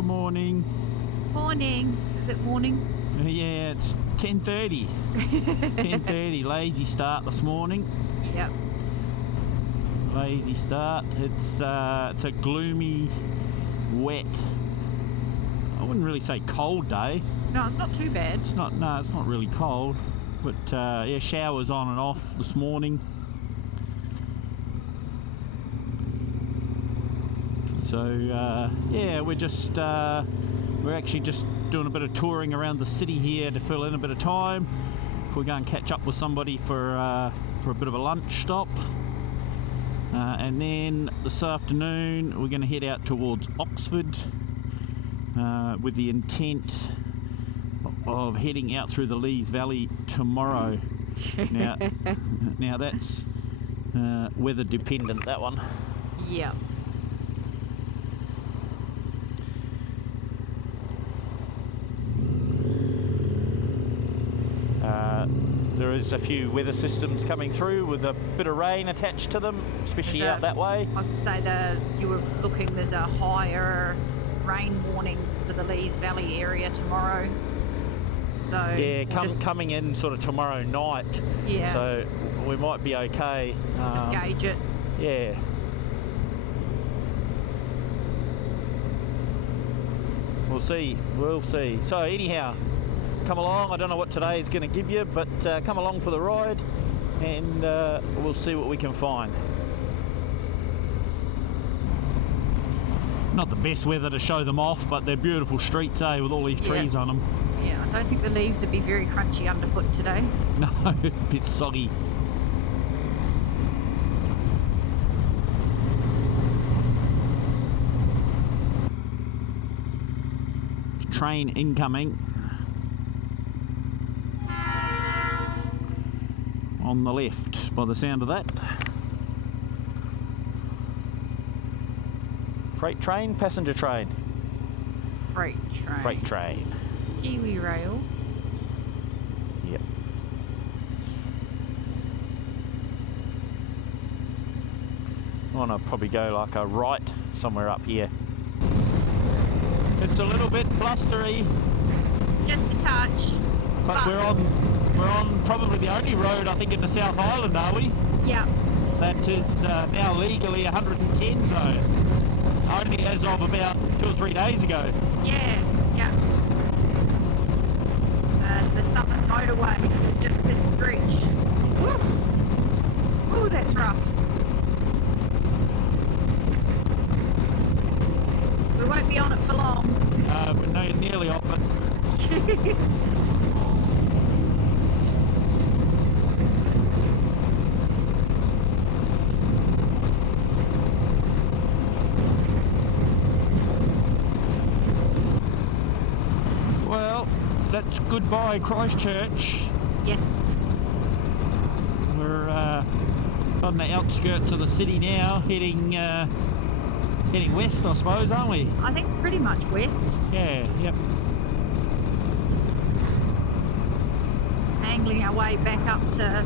Good morning. Morning. Is it morning? Yeah, it's 10:30. 10:30. Lazy start this morning. Yep. Lazy start. It's a gloomy, wet. I wouldn't really say cold day. No, it's not too bad. It's not. No, it's not really cold. But yeah, showers on and off this morning. So yeah, we're actually just doing a bit of touring around the city here to fill in a bit of time. We're going to catch up with somebody for a bit of a lunch stop, and then this afternoon we're going to head out towards Oxford with the intent of heading out through the Lees Valley tomorrow. Now that's weather dependent, that one. Yeah. There is a few weather systems coming through with a bit of rain attached to them, especially out that way. I was to say you were looking, there's a higher rain warning for the Lees Valley area tomorrow. So yeah, coming in sort of tomorrow night. Yeah. So we might be okay. Just gauge it. Yeah. We'll see. We'll see. So anyhow, come along. I don't know what today is going to give you, but come along for the ride, and we'll see what we can find. Not the best weather to show them off, but they're beautiful streets, with all these trees on them. Yeah, I don't think the leaves would be very crunchy underfoot today. No, a bit soggy. Train incoming. On the left, by the sound of that. Freight train, passenger train? Freight train. Freight train. Kiwi rail. Yep. I want to probably go like a right somewhere up here. It's a little bit blustery. Just a touch. But we're on probably the only road, I think, in the South Island, are we? Yeah. That is now legally 110 zone. Only as of about 2 or 3 days ago. Yeah. The Southern Motorway is just this stretch. Ooh, that's rough. We won't be on it for long. We're nearly off it. Well, that's goodbye Christchurch. Yes. We're on the outskirts of the city now, heading west, I suppose, aren't we? I think pretty much west. Yeah, yep. Angling our way back up to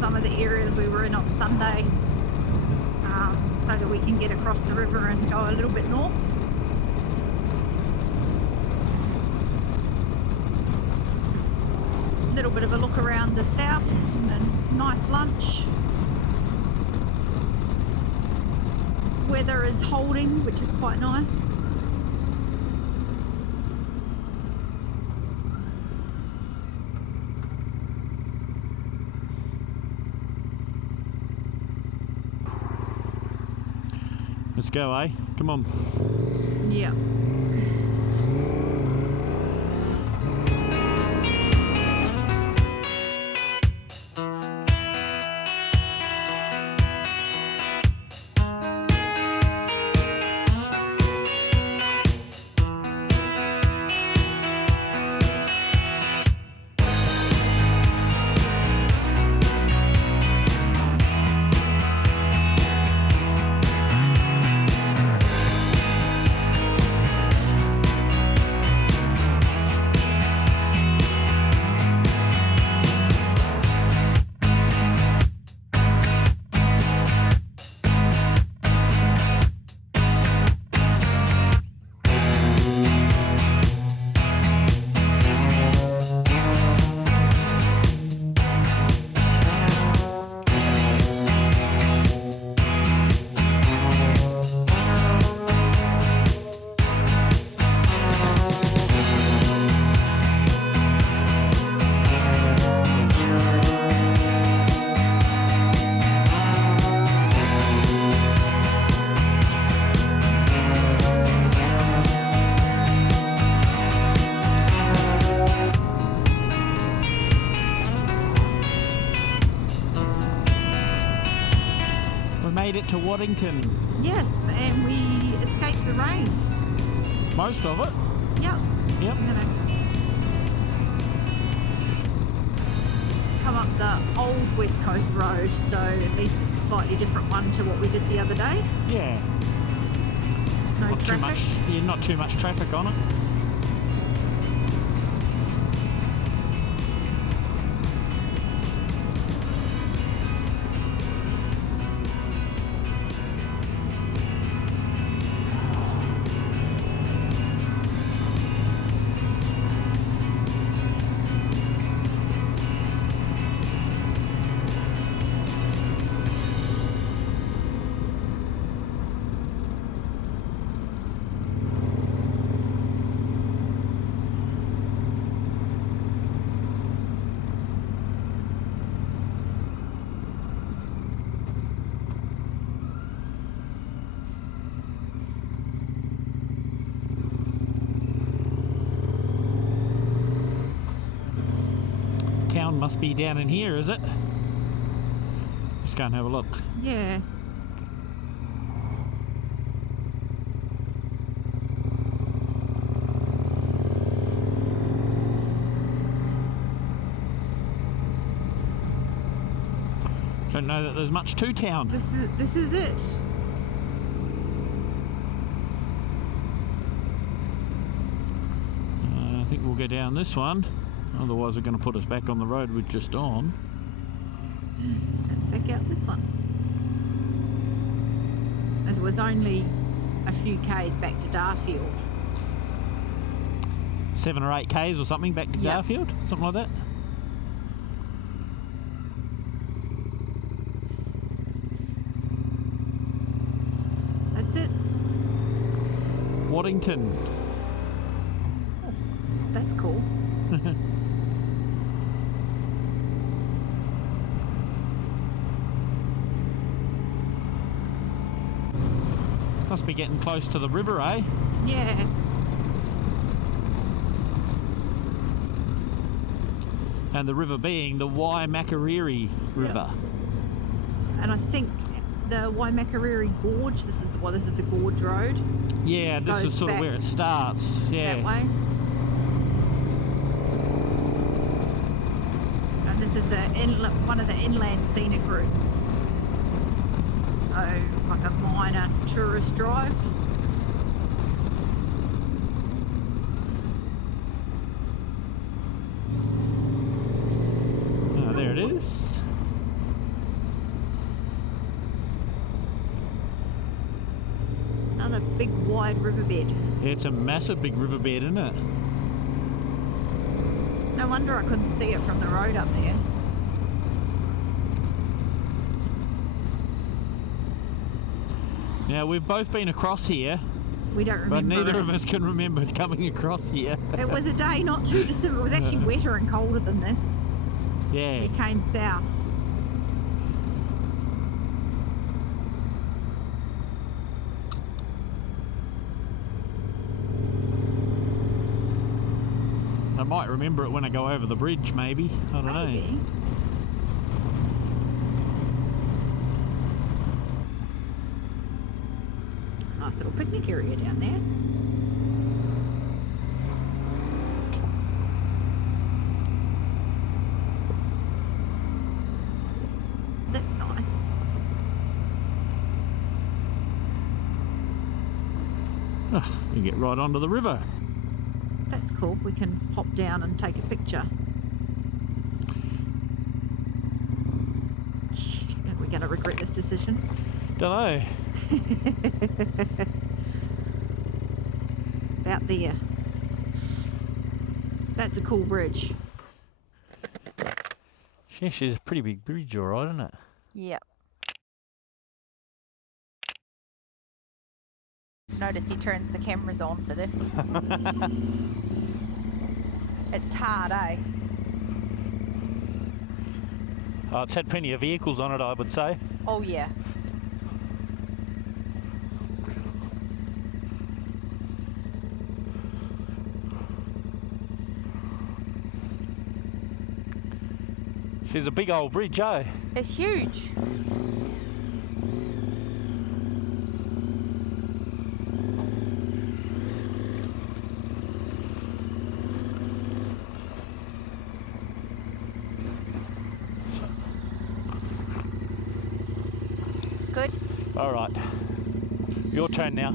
some of the areas we were in on Sunday, so that we can get across the river and go a little bit north. A little bit of a look around the south and a nice lunch. Weather is holding, which is quite nice. Let's go, eh? Come on. Yeah. Waddington. Yes, and we escaped the rain. Most of it. Yep. Yep. I'm gonna come up the old West Coast Road, so at least it's a slightly different one to what we did the other day. Yeah. No Not traffic. too much. Yeah, not too much traffic on it. Town must be down in here, is it? Let's go and have a look. Yeah. Don't know that there's much to town. This is it. I think we'll go down this one. Otherwise they're going to put us back on the road we're just on. Back out this one. As it was only a few k's back to Darfield. 7 or 8 k's or something back to Yep. Darfield, something like that. That's it. Waddington. Oh, that's cool. Must be getting close to the river, eh? Yeah. And the river being the Waimakariri River. And I think the Waimakariri Gorge, this is the Gorge Road. Yeah, this Goes is sort of back where it starts. Yeah. that way. And this is one of the inland scenic routes. So, like a minor tourist drive. Oh, there it is. Another big wide riverbed. Yeah, it's a massive big riverbed, isn't it? No wonder I couldn't see it from the road up there. Now, we've both been across here, We don't remember. but neither of us can remember coming across here. It was a day not too dissimilar. It was actually wetter and colder than this. Yeah. We came south. I might remember it when I go over the bridge, maybe. I don't know. Maybe. Nice little picnic area down there. That's nice. Oh, you get right onto the river. That's cool. We can pop down and take a picture. Are we going to regret this decision? Don't know. About there. That's a cool bridge. Yeah, she's a pretty big bridge, alright, isn't it? Yep. Notice he turns the cameras on for this. It's hard, eh? Oh, it's had plenty of vehicles on it, I would say. Oh yeah. She's a big old bridge, eh? It's huge. All right. Your turn now.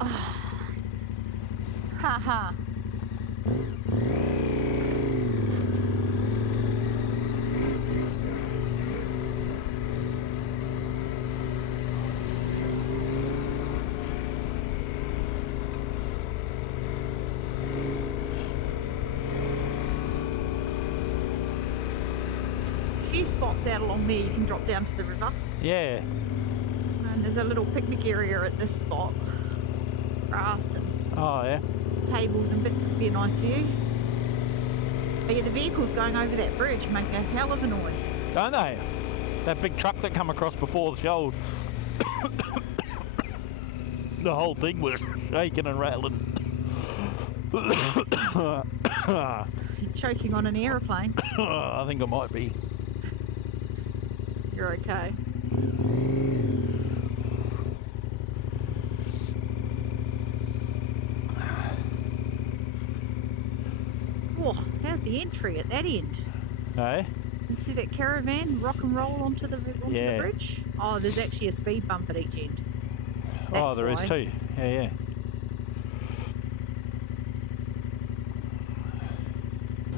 Ha ha. There's a few spots out along there you can drop down to the river. Yeah. And there's a little picnic area at this spot. Grass and Oh, yeah. tables and bits would be a nice view. But yeah, the vehicles going over that bridge make a hell of a noise. Don't they? That big truck that come across before the show. The whole thing was shaking and rattling. You're choking on an aeroplane. I think I might be. You're okay. Oh, how's the entry at that end? Hey? You see that caravan rock and roll onto the bridge? Oh, there's actually a speed bump at each end. Oh, there is why. too. Yeah, yeah.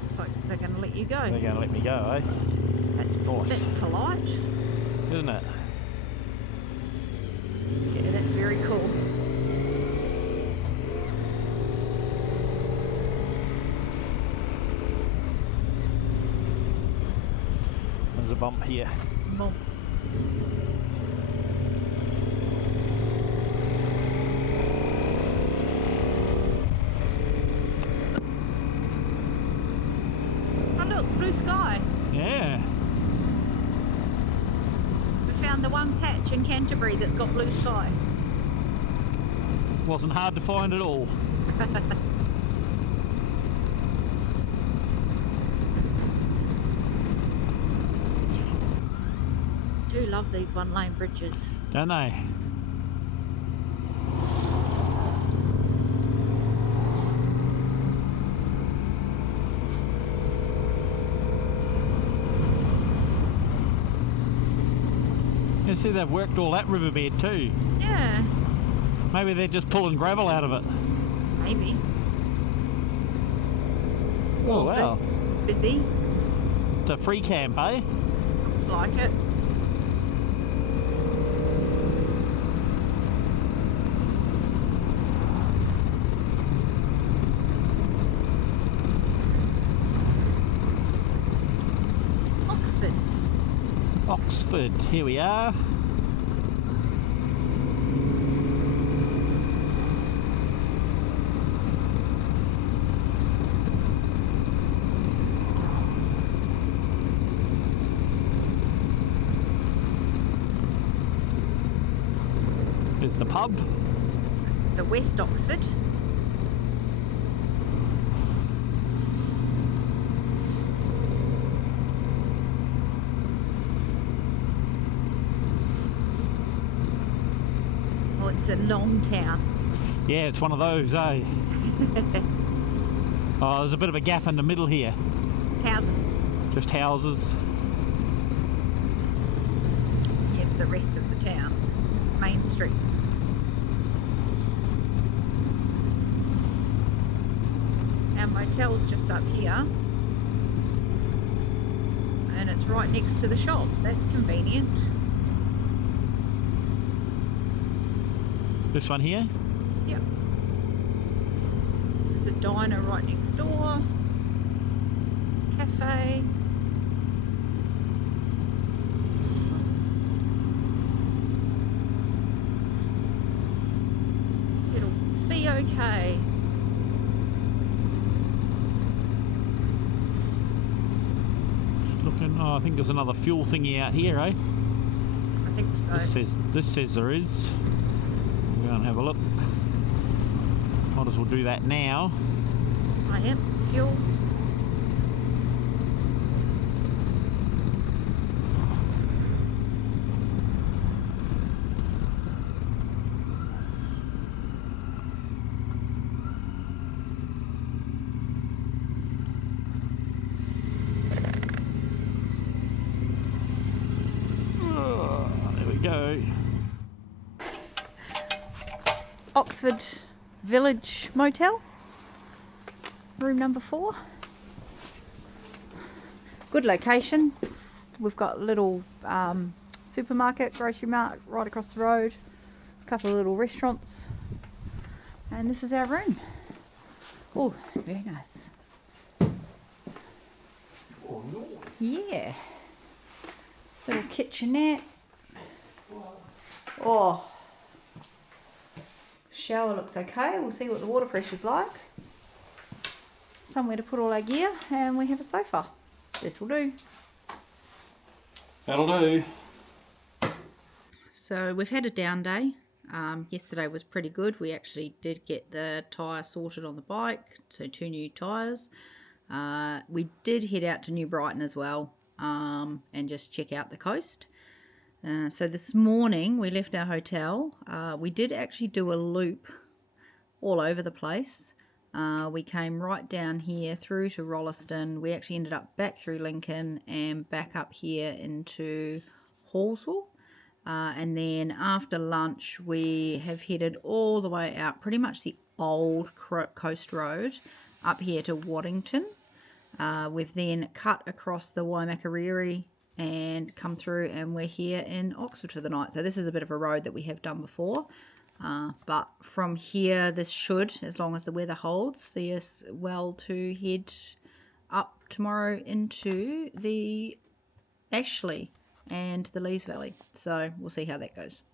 Looks like they're going to let you go. They're going to let me go, eh? That's polite. Isn't it? Yeah, that's very cool. There's a bump here. Well, oh look, blue sky. Yeah. We found the one patch in Canterbury that's got blue sky. Wasn't hard to find at all. Do love these one-lane bridges. Don't they? You see they've worked all that riverbed too. Yeah, Maybe they're just pulling gravel out of it. maybe. Oh wow. This busy. It's a free camp, eh? Looks like it. Oxford, here we are. Here's the pub. It's the West Oxford. Oh, it's a long town. Yeah, it's one of those, eh? Oh, there's a bit of a gap in the middle here. Houses. Just houses. Here's the rest of the town. Main Street. Our motel's just up here. And it's right next to the shop. That's convenient. This one here. Yep. There's a diner right next door. Cafe. It'll be okay. Looking, oh, I think there's another fuel thingy out here, eh? I think so. This says there is. We'll go and have a look. Might as well do that now. I am. Fuel. There we go. Oxford Village Motel, room number 4. Good location. We've got a little supermarket, grocery mart right across the road, a couple of little restaurants, and this is our room. Oh, very nice. Oh, nice. Yeah. Little kitchenette. Oh. Shower looks okay. We'll see what the water pressure's like. Somewhere to put all our gear, and we have a sofa. This will do. That'll do. So we've had a down day. Yesterday was pretty good. We actually did get the tyre sorted on the bike, so 2 new tyres. We did head out to New Brighton as well, and just check out the coast. So this morning we left our hotel. We did actually do a loop all over the place. We came right down here through to Rolleston. We actually ended up back through Lincoln and back up here into Hallsville. And then after lunch we have headed all the way out, pretty much the old coast road, up here to Waddington. We've then cut across the Waimakariri and come through, and we're here in Oxford for the night. So this is a bit of a road that we have done before. But from here, this should, as long as the weather holds, see us well to head up tomorrow into the Ashley and the Lees Valley. So we'll see how that goes.